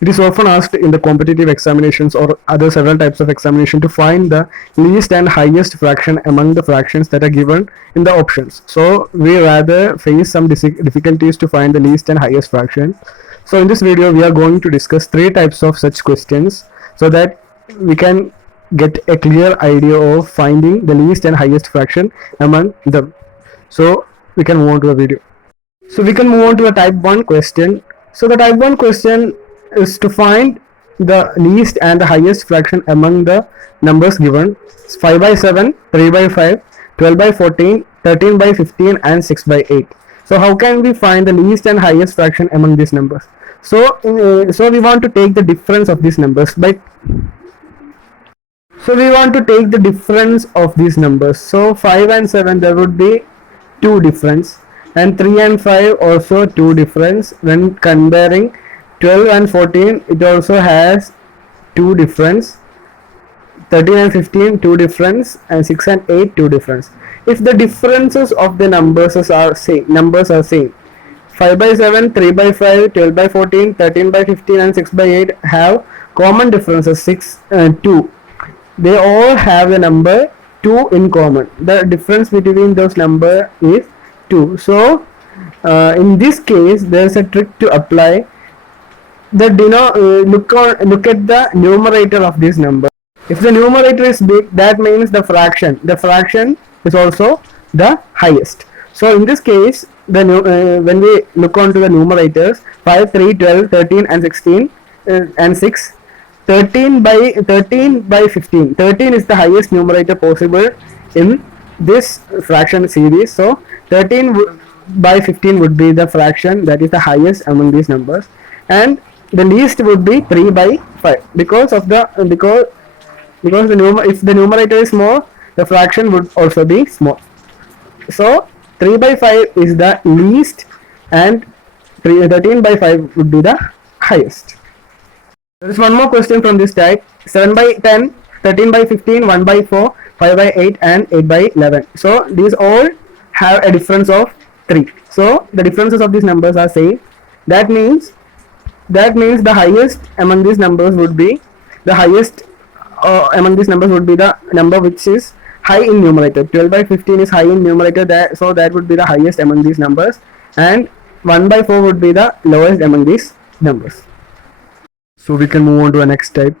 It is often asked in the competitive examinations or other several types of examination to find the least and highest fraction among the fractions that are given in the options. So we rather face some difficulties to find the least and highest fraction. So in this video we are going to discuss three types of such questions so that we can get a clear idea of finding the least and highest fraction among them. So we can move on to the video. So we can move on to a type 1 question. So the type 1 question is to find the least and the highest fraction among the numbers given. 5 by 7, 3 by 5, 12 by 14, 13 by 15 and 6 by 8. So how can we find the least and highest fraction among these numbers? So we want to take the difference of these numbers by we want to take the difference of these numbers. So 5 and 7 there would be 2 difference, and 3 and 5 also 2 difference. When comparing 12 and 14, it also has 2 difference. 13 and 15 2 difference, and 6 and 8 2 difference. If the differences of the numbers are same, 5 by 7, 3 by 5, 12 by 14, 13 by 15 and 6 by 8 have common differences 6 and 2. They all have the number 2 in common. The difference between those numbers is 2. So in this case there is a trick to apply. Look at the numerator of this number. If the numerator is big, that means the fraction is also the highest. So in this case, when we look onto the numerators, 5, 3, 12, 13 and 16 and 6, 13 by 15, 13 is the highest numerator possible in this fraction series. So 13 by 15 would be the fraction that is the highest among these numbers, and the least would be 3 by 5 because if the numerator is small, the fraction would also be small. So 3 by 5 is the least, and 13 by 5 would be the highest. There is one more question from this type. 7 by 10, 13 by 15, 1 by 4, 5 by 8 and 8 by 11. So these all have a difference of 3. So the differences of these numbers are same. That means the highest among these numbers would be the number which is high in numerator. 12 by 15 is high in numerator, so that would be the highest among these numbers, and 1 by 4 would be the lowest among these numbers. So we can move on to a next type.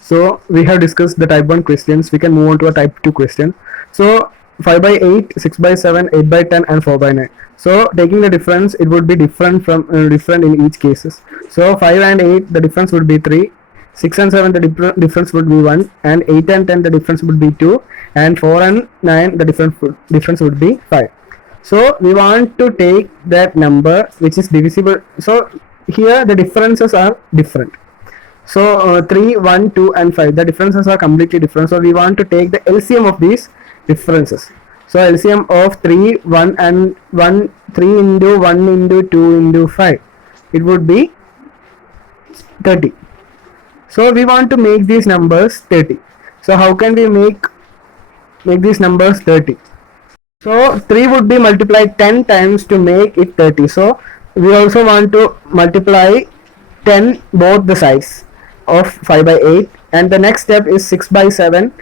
So we have discussed the type 1 questions. We can move on to a type 2 question. So 5 by 8, 6 by 7, 8 by 10 and 4 by 9. So taking the difference, it would be different in each cases. So 5 and 8 the difference would be 3, 6 and 7 the difference would be 1, and 8 and 10 the difference would be 2, and 4 and 9 the difference would be 5. So we want to take that number which is divisible. So here the differences are different. So 3, 1, 2 and 5 the differences are completely different. So we want to take the LCM of these differences. So LCM of 3, 1 and 1, 3 into 1 into 2 into 5, it would be 30. So we want to make these numbers 30. So how can we make these numbers 30? So 3 would be multiplied 10 times to make it 30. So we also want to multiply 10 both the sides of 5 by 8, and the next step is 6 by 7.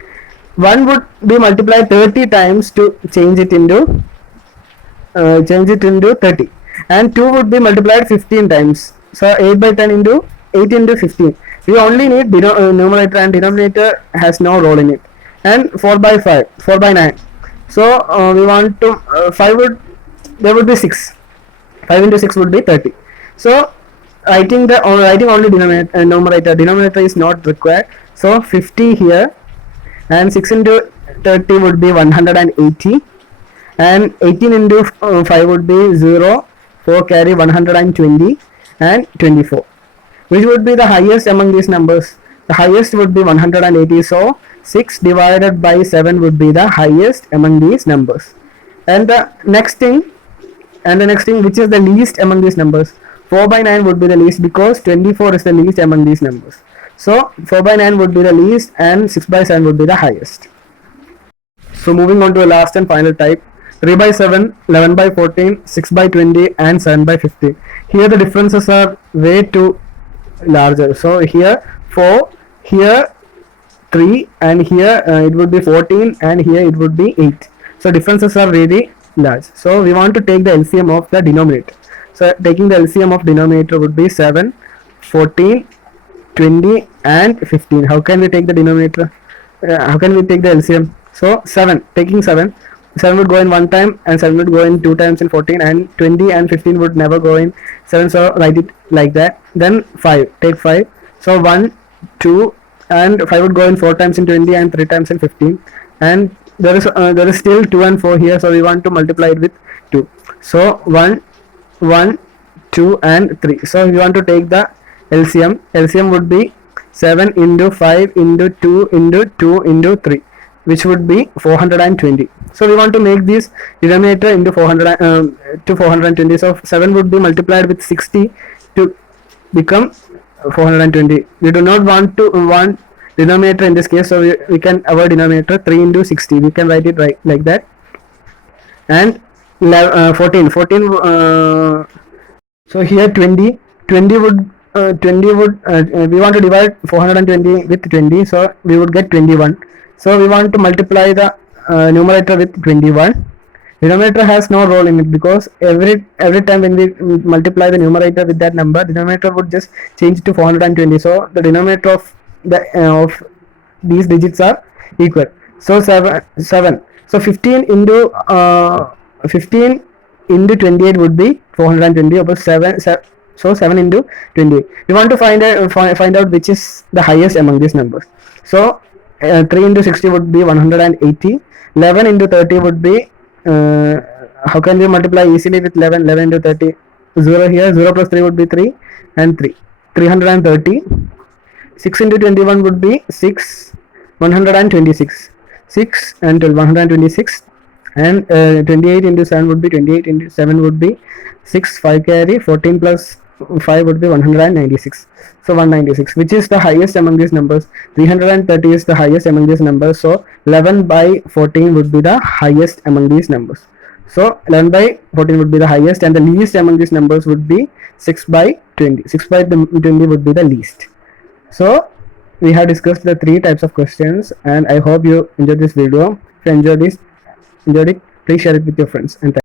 1 would be multiplied 30 times to change it into 30, and 2 would be multiplied 15 times. So 8 by 10 into 8 into 15. We only need numerator, and denominator has no role in it. And 4 by 5, 4 by 9. So we want to there would be 6. 5 into 6 would be 30. So writing only denominator is not required. So 50 here, and 6 into 30 would be 180, and 18 into 5 would be 0, 4 carry 120 and 24. Which would be the highest among these numbers? The highest would be 180. So 6 divided by 7 would be the highest among these numbers. And the next thing which is the least among these numbers? 4 by 9 would be the least, because 24 is the least among these numbers. So 4 by 9 would be the least, and 6 by 7 would be the highest. So moving on to the last and final type, 3 by 7, 11 by 14, 6 by 20 and 7 by 50. Here the differences are way too larger. So here 4, here 3, and here it would be 14, and here it would be 8. So differences are very large. So we want to take the LCM of the denominator. So taking the LCM of denominator would be 7, 14, 20 and 15. How can we take the denominator? How can we take the LCM? So 7, taking 7 would go in one time, and 7 would go in two times in 14, and 20 and 15 would never go in 7. So write it like that. Then 5, take 5. So 1, 2 and 5 would go in 4 times in 20 and 3 times in 15, and there is still 2 and 4 here, so we want to multiply it with 2. So 1, 1, 2 and 3. So we want to take the LCM. LCM would be 7 into 5 into 2 into 2 into 3, which would be 420. So we want to make this denominator into 400 to 420. So 7 would be multiplied with 60 to become 420. We do not want denominator in this case, so we can avoid denominator. 3 into 60, we can write it right like that. And 14 so here 20 would we want to divide 420 with 20, so we would get 21. So we want to multiply the numerator with 21. Denominator has no role in it, because every time when we multiply the numerator with that number, the denominator would just change to 420. So the denominator of these digits are equal. So 7. So 15 into 28 would be 420 over 7. So 7 into 28. We want to find out which is the highest among these numbers. So 3 into 60 would be 180. 11 into 30 would be how can we multiply easily with 11? 11 into 30, 0 here, 0 plus 3 would be 3, and 330. 6 into 21 would be 6, 126. 6 and 12, 126. And 28 into 7 would be 28 into 7 would be 6, 5 carry, 14 plus 5 would be 196. So 196, which is the highest among these numbers. 330 is the highest among these numbers. So 11 by 14 would be the highest among these numbers. So 11 by 14 would be the highest, and the least among these numbers would be 6 by 20. 6 by 20 would be the least. So we have discussed the 3 types of questions, and I hope you enjoyed this video. If you enjoyed it, please share it with your friends, and